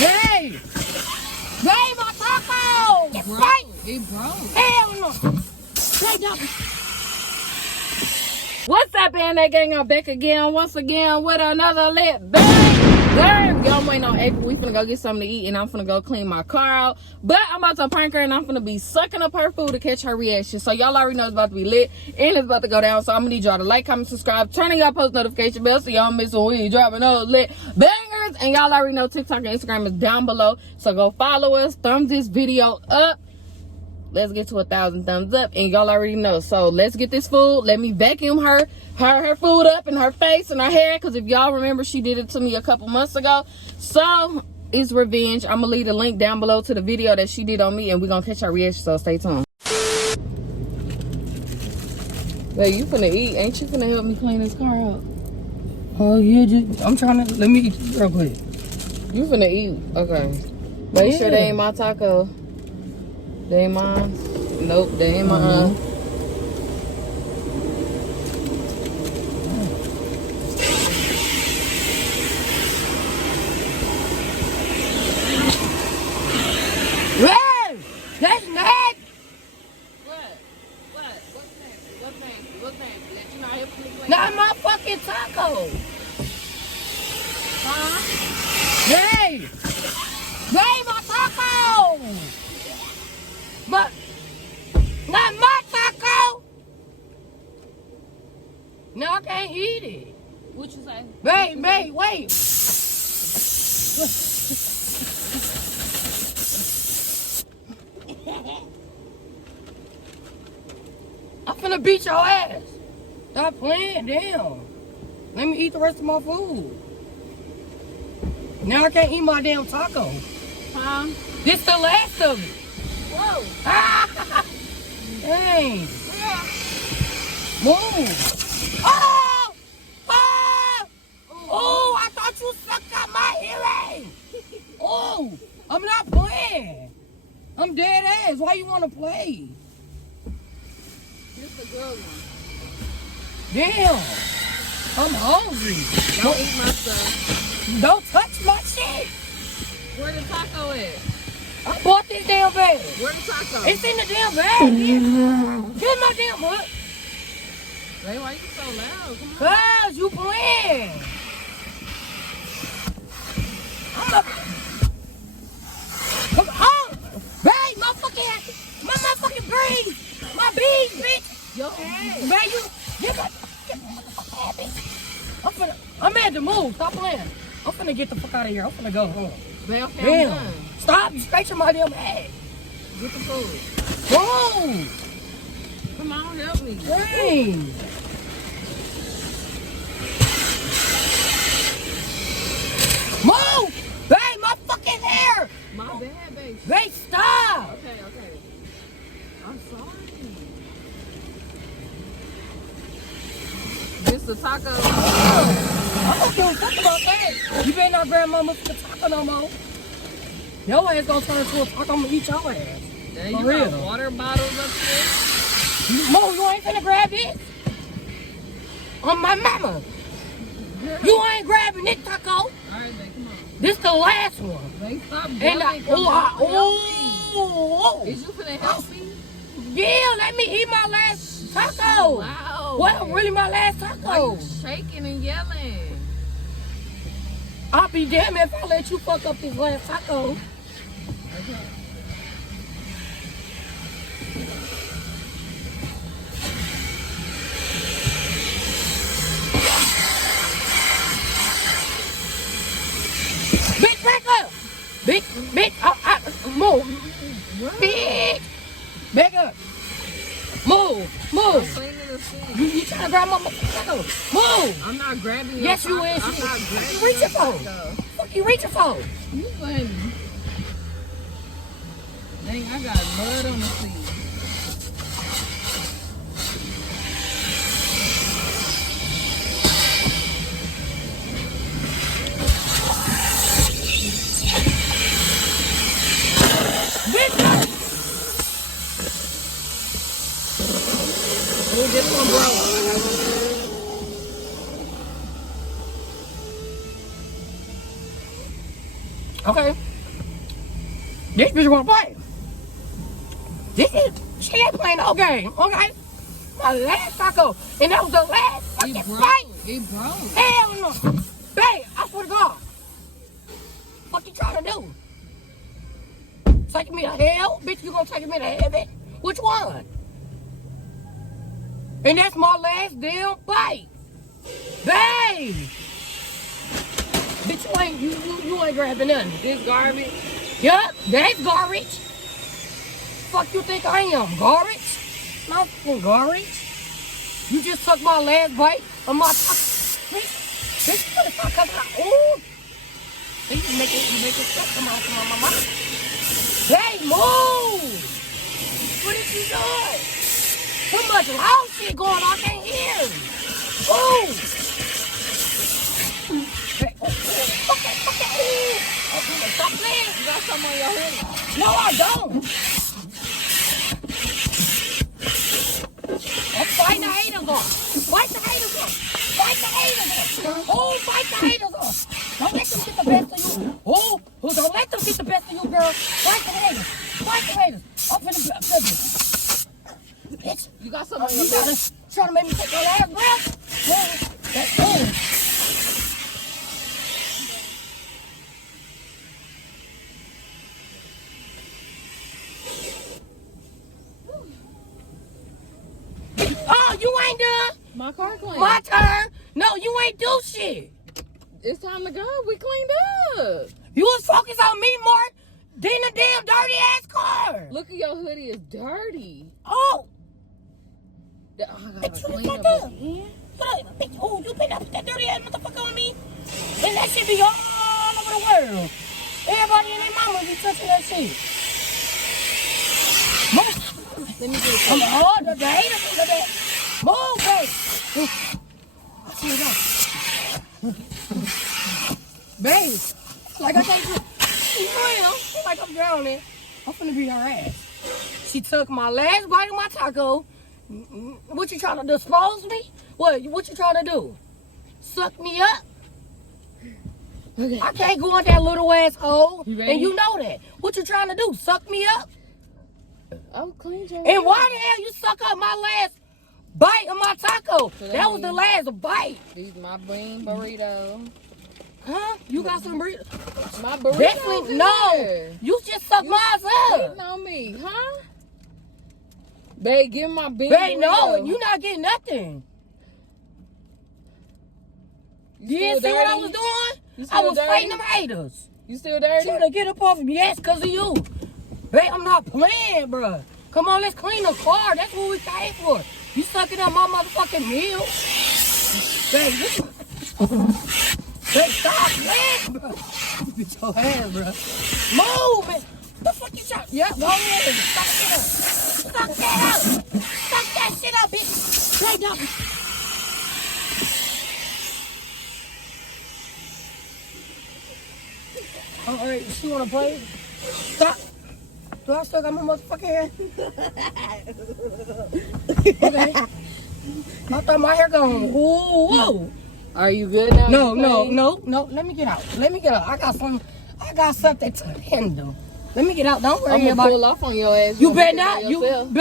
Hey! Hey, my taco! It's right! It broke. Hell no! Hey, Dobby! What's up, Band-Aid Gang? I'm back again, once again, with another lit bang. Y'all waiting on April. We finna go get something to eat, and I'm finna go clean my car out. But I'm about to prank her, and I'm finna be sucking up her food to catch her reaction. So y'all already know it's about to be lit, and it's about to go down. So I'm gonna need y'all to like, comment, subscribe, turn on y'all post notification bell so y'all miss when we dropping those lit bangers. And y'all already know TikTok and Instagram is down below. So go follow us, thumbs this video up. Let's get to 1,000 thumbs up, and y'all already know. So let's get this food. Let me vacuum her food up in her face and her hair, because if y'all remember, she did it to me a couple months ago. So it's revenge. I'm gonna leave the link down below to the video that she did on me, and we're gonna catch her reaction. So stay tuned. Hey, you finna eat? Ain't you finna help me clean this car out? Oh, yeah, I'm trying to, let me eat this real quick. You finna eat? Okay. Make sure they ain't my taco. They ain't mine. Nope, they ain't mine. Hey! That's mad! What's next? Let you know I help you clean. Not my fucking taco! Huh? Hey! Hey, my taco! But not my taco! No, I can't eat it. What you say? Wait. I'm finna beat your ass. Stop playing, damn. Let me eat the rest of my food. Now I can't eat my damn taco. Huh? This the last of it. Whoa. Dang. Move. Oh! Oh, I thought you sucked out my hearing. Oh, I'm not playing. I'm dead ass. Why you want to play? This a good one. Damn. I'm hungry. Don't eat my stuff. Don't touch my shit. Where the taco at? I bought this damn bag. Where the taco? It's in the damn bag. Get my damn butt. Ray, why you so loud? Come on. Cause you playing. Come on. Babe, my motherfucking brain. My bees, bitch. Yo, ass. Man, you get my bitch. I'm at the move. Stop playing. I'm finna get the fuck out of here. I'm finna go home. Man, okay, I'm Damn. done. Stop scratching my damn ass. Get the food. Whoa. Come on, help me. Dang. Move! Babe, my fucking hair! My bad, babe. Babe, stop! Okay. I'm sorry. This the taco. I don't give a fuck about that. You better not grab my motherfucking taco no more. Your ass gonna turn into a taco. I'm gonna eat your ass. There For you real. got water bottles up there. Mo, you ain't finna grab it? On my mama. You ain't grabbing this taco. All right, babe, come on. This the last one. Babe, stop And yelling. Come on, help me. oh. Is you finna help me? Yeah, let me eat my last taco. Wow. Well, really my last Why taco. you shaking and yelling? I'll be damned if I let you fuck up this last taco. Okay. Bitch, back up. Bitch, move. Bitch, back up. Move. I'm cleaning the seat. You trying to grab my taco? Move. I'm not grabbing your Yes, you taco. is. I'm not What grabbing you reaching your for? taco. What you reaching for? You funny. Dang, I got mud on the seat. Bitch, Oh, this one broke. okay. This bitch wanna play. She ain't playing no game, okay? My last taco, and that was the last fucking fight. It broke. Hell no. Babe, I swear to God. What you trying to do? Taking me to hell? Bitch, you gonna take me to heaven? Which one? And that's my last damn bite. Babe! Bitch, you ain't grabbing nothing. This garbage. Yup, that's garbage. Fuck you think I am? Garbage? Not fucking garbage. You just took my last bite of my bitch, what the fuck come out? Ooh. You make it stuff come out from my mouth. Hey, move! What is you doing? Too much loud shit going on, I can't hear. Ooh! Hey, okay. Okay, stop playing. You got something on your hoodie? No, I don't. Let's fight the haters off. Fight the haters off. Fight the haters off. Oh, fight the haters off. Don't let them get the best of you. Oh, don't let them get the best of you, girl. Fight the haters. Fight the haters. Up in the bitch. You got something on your You gotta try to make me take your last breath. That's cool. Oh, you ain't done. My car clean. My turn. No, you ain't do shit. It's time to go. We cleaned up. You was focused on me more than the damn dirty ass car. Look at your hoodie. It's dirty. Oh, I gotta bitch, you clean like up that? again. Bitch, oh, you better put that dirty ass motherfucker on me. And that shit be all over the world. Everybody and their mama be touching that shit. Move. Let me get it. Come on, the haters in that. Move, babe. Here we go. Babe, like I told you, like I'm drowning. I'm finna beat her ass. She took my last bite of my taco. What you trying to dispose me? What you trying to do? Suck me up? Okay. I can't go in that little ass hole. You ready? And you know that. What you trying to do? Suck me up? Oh, clean your And why the hell you suck up my last bite of my taco? So That was the last bite. These my bean burrito. Huh? You got some burritos? My burrito. Definitely no. You just suck mine up. Cheating on me, huh? Babe, give me my bean Babe, no, burrito. you not getting nothing. You You didn't see still what I dirty? was doing? You I still was dirty? fighting them haters. You still dirty? Trying to get up off of me. Yes, because of you. Babe, I'm not playing, bruh. Come on, let's clean the car. That's what we came for. You sucking up my motherfucking meal. Babe, babe, stop playing, bruh. Get your hand, bruh. Move, man. What the fuck you trying? Yeah, go ahead. Suck it up. Suck that up. Suck that shit up, bitch. Straight up. All right, she wanna play? Stop. Do I still got my motherfucking hair? Okay. I thought my hair gone. Ooh, whoa. Are you good now? No, You no, clean? no. Let me get out. I got something to handle. Let me get out. Don't worry I'm gonna about pull off on your ass. You gonna better do it by not. You, yourself.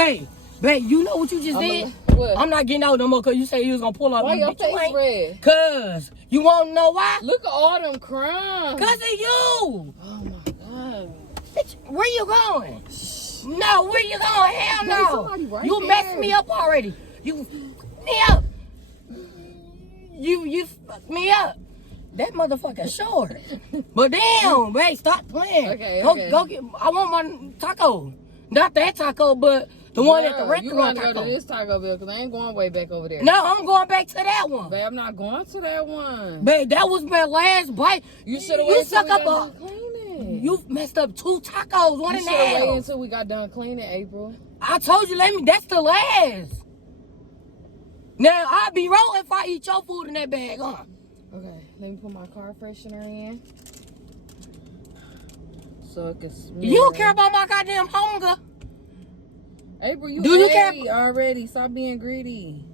babe, you know what you just did? What? I'm not getting out no more because you said you was gonna pull up. Why your Bitch, you face ain't. red? Cause you wanna know why? Look at all them crumbs. Cause of you. Oh my god. Bitch, where you going? No, where you going? Hell There's no. somebody right You there. messed me up already. You fucked me up. You fucked me up. That motherfucker short. But damn, babe, stop playing. Okay, Go, okay. go get. I want my taco. Not that taco, but the one at the Girl, you restaurant gotta go taco. to this Taco Bell because I ain't going way back over there. No, I'm going back to that one. Babe, I'm not going to that one. Babe, that was my last bite. You should have You waited till suck we up got a. done cleaning. You messed up 2 tacos, one You and should a have waited half. until we got done cleaning, April. I told you, that's the last. Now, I'd be rolling if I eat your food in that bag, huh? Okay, let me put my car freshener in. So it can smell. You don't care about my goddamn hunger. April, you Do you ate care- already. Stop being greedy.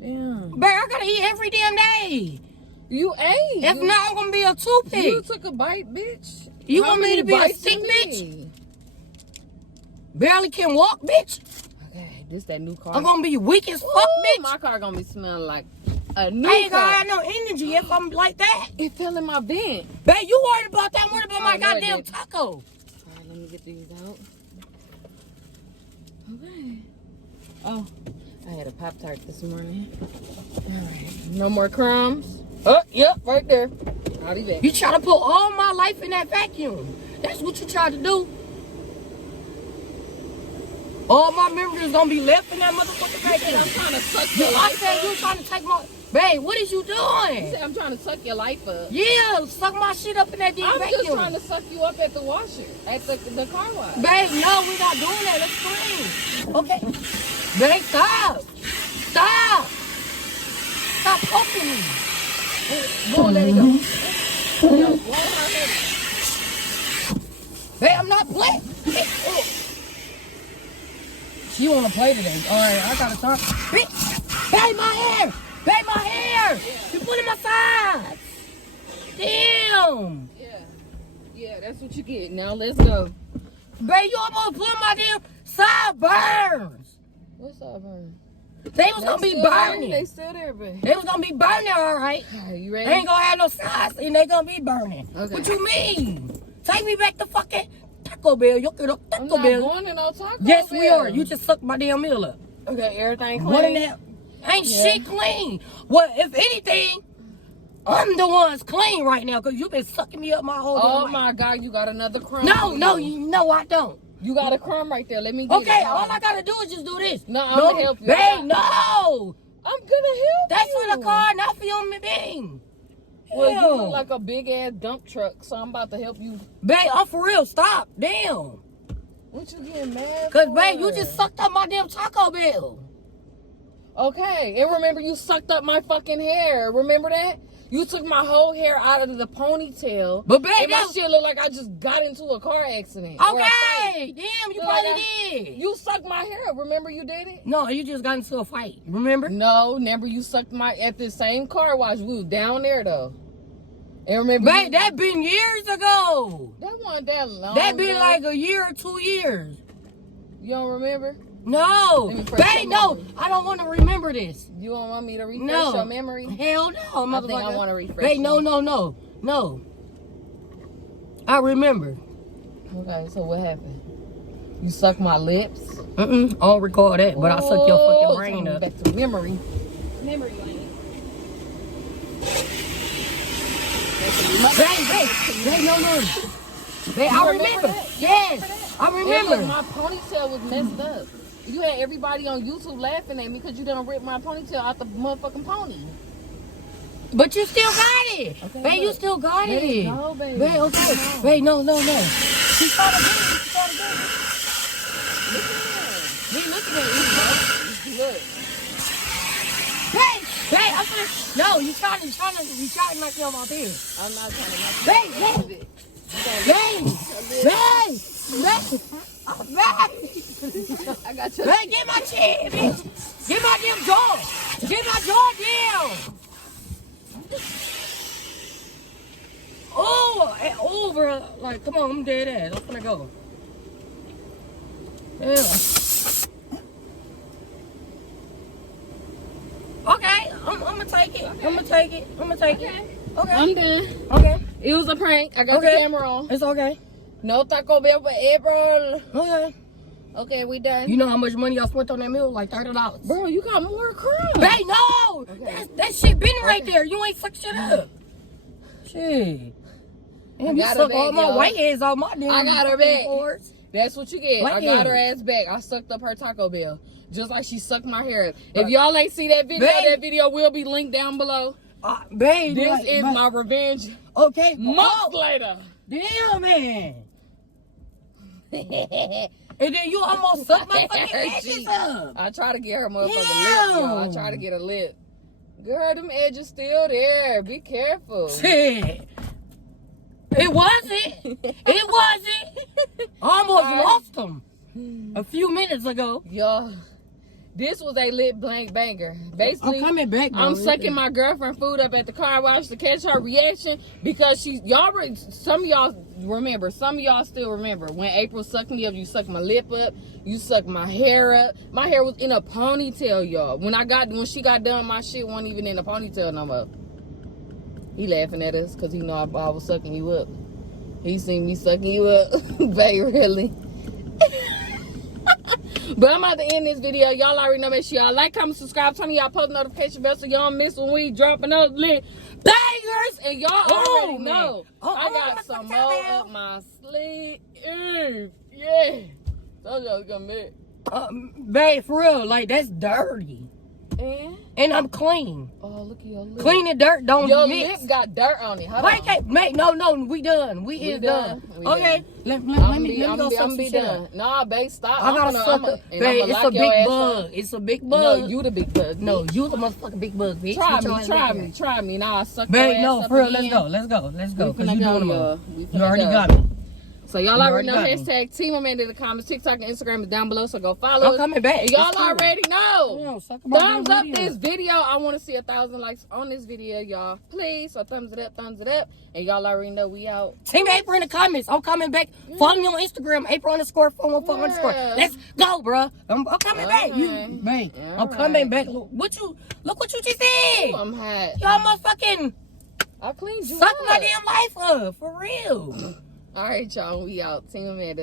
Damn. Babe, I gotta eat every damn day. You ain't. If not, I'm gonna be a toothpick. You took a bite, bitch. You How want me many to be a bites sick you bitch? need? Barely can walk, bitch. Okay, this that new car. I'm gonna be weak as fuck, Ooh, bitch. my car gonna be smelling like a new I ain't gonna car. have no energy if I'm like that. It fell in my vent. Babe, you worried about that? I'm worried about my Oh, no, it goddamn didn't. taco. All right, let me get these out. Okay. Oh, I had a Pop-Tart this morning. All right, no more crumbs. Oh, yep, right there. I'll be back. You try to put all my life in that vacuum. That's what you tried to do. All my memories gonna be left in that motherfucking vacuum. I'm trying to suck your I life said up. you trying to take my... Babe, what is you You doing? said I'm trying to suck your life up. Yeah, suck my shit up in that damn I'm vacuum. just trying to suck you up at the washer, at the car wash. Babe, no, we're not doing that. Let's clean. Okay. Babe, stop. Stop. Stop poking me. Go, let it go. Yo, why would I let it? Babe, I'm not playing. Oh. She wanna play today. Alright, I gotta talk. Babe, my hair! Babe, my hair! You pulling my sides! Damn! Yeah, that's what you get. Now let's go. Babe, you almost pulling my damn sideburns! What's up, burn? They was gonna be burning. They still there, babe. They was gonna be burning, alright. Are you They ready? ain't gonna have no sides and they gonna be burning. Okay. What you mean? Take me back to fucking Taco Bell. You could I'm Taco not Bell. going to no Taco Yes, we Bell. are. You just sucked my damn meal up. Okay, everything What in clean? that? Ain't Yeah. shit clean. Well, if anything, I'm the one's clean right now because you've been sucking me up my whole Oh damn life. my God, you got another crumb. No, for no, you. no, I don't. You got a crumb right there. Let me get Okay, it. all I gotta do is just do this. No, I'm gonna help you. Babe, no. I'm gonna help That's you. for the car, not for your being. Well, you Hell. look like a big ass dump truck, so I'm about to help you. Babe, I'm for real. Stop. Damn. What you getting mad Because, for? babe, you just sucked up my damn Taco Bell. Okay, and remember you sucked up my fucking hair. Remember that? You took my whole hair out of the ponytail. But, babe, And my that- shit look like I just got into a car accident. or a fight. Okay. Damn, you Look probably like did. You sucked my hair up. Remember you did it? No, you just got into a fight. Remember? No, remember you sucked my at the same car wash. We was down there though. And remember Babe, you- that been years ago. that wasn't that long. That been ago. like a year or 2 years. You don't remember? No. Let me refresh Babe, your no. memory. I don't want to remember this. You don't want me to refresh No. your memory? Hell no, motherfucker. think I wanna refresh Babe, no, you. no. I remember. Okay, so what happened? You sucked my lips. I don't recall that, but I sucked your fucking Oh, brain take me up. back to memory. Memory lane. Babe, no. Babe, I remember remember. that? Yes, I And look, remember. my ponytail was messed up. You had everybody on YouTube laughing at me because you done ripped my ponytail out the motherfucking pony. But you still got it. Okay, Babe, you look. still got Let it. it go, baby. Babe, okay. Come on. Babe, no. She started getting it. She started getting it. Look at He looking at you, bro. him. Look. Babe, I'm gonna. No, you trying to knock me off my bed. I'm not trying to knock you Babe, off babe. it. I got your Babe, get my chin, bitch. Get my damn jaw. Get my jaw down. Oh, over. Like, come on, I'm dead ass. I'm gonna go. Yeah. Okay, I'm gonna take it. I'm gonna take it. Okay. I'm done. Okay. It was a prank. I got the Okay. camera on. It's okay. No Taco Bell for April. Okay. Okay, we done. You know how much money I spent on that meal? Like $30. Bro, you got more crumbs. Babe, no! Okay. That shit been right there. You ain't fuck shit up. Shit. Damn, you got her suck back, all my y'all. white heads off my damn I got her fucking back. boards. That's what you get. Like I got it. her ass back. I sucked up her Taco Bell. Just like she sucked my hair. If y'all ain't see that video, Babe. that video will be linked down bebelow. Babe, This like, is but- my revenge Okay. months later. Damn, man. And then you almost sucked my fucking edges up. I try to get her motherfucking lip, Damn. y'all. I try to get her lip. Girl, them edges still there. Be careful. Shit. It wasn't. It wasn't. I almost Alright. lost them a few minutes ago. Y'all, This was a lit blank banger. Basically, I'm coming back, bro. I'm sucking my girlfriend food up at the car wash to catch her reaction because some of y'all still remember when April sucked me up. You sucked my lip up. You sucked my hair up. My hair was in a ponytail, y'all. When she got done, my shit wasn't even in a ponytail no more. He laughing at us because he know I was sucking you up. He seen me sucking you up. Baby, really. But I'm about to end this video. Y'all already know. Make sure y'all like, comment, subscribe, turn on y'all post notification bell so y'all don't miss when we dropping those lit bangers. And y'all already know I got some more up my sleeve. Yeah. Told y'all gonna be. Babe, for real, like that's dirty. And I'm clean. Oh, look at your lip. Clean and dirt don't Your mix. lip got dirt on it. Hold Wait, on. mate, no, we done. We is done. Okay, let me go suck some shit up. Nah, babe, stop. I gotta suck it. Babe, it's a big bug. It's a big bug. No, you the big bug. No, you the motherfucking big bug, bitch. Try me. Now I suck Babe, your no, ass for real, up let's go. Cause you finna doing go, them y'all. all. We You finna already go. got me. So y'all already know hashtag Team Amanda in the comments. TikTok and Instagram is down below, so go follow us. I'm coming back. And y'all already know. Yeah, suck my Thumbs damn up video. this video. I want to see 1,000 likes on this video, y'all. Please. So thumbs it up. And y'all already know we out. Team April in the comments. I'm coming back. Follow me on Instagram, April_414_. Let's go, bro. I'm coming back. Man, I'm coming back. Look what you just said. Ooh, I'm hot. Y'all motherfucking I cleaned you suck up. my damn life up for real. All right, y'all. We out. Team Amanda.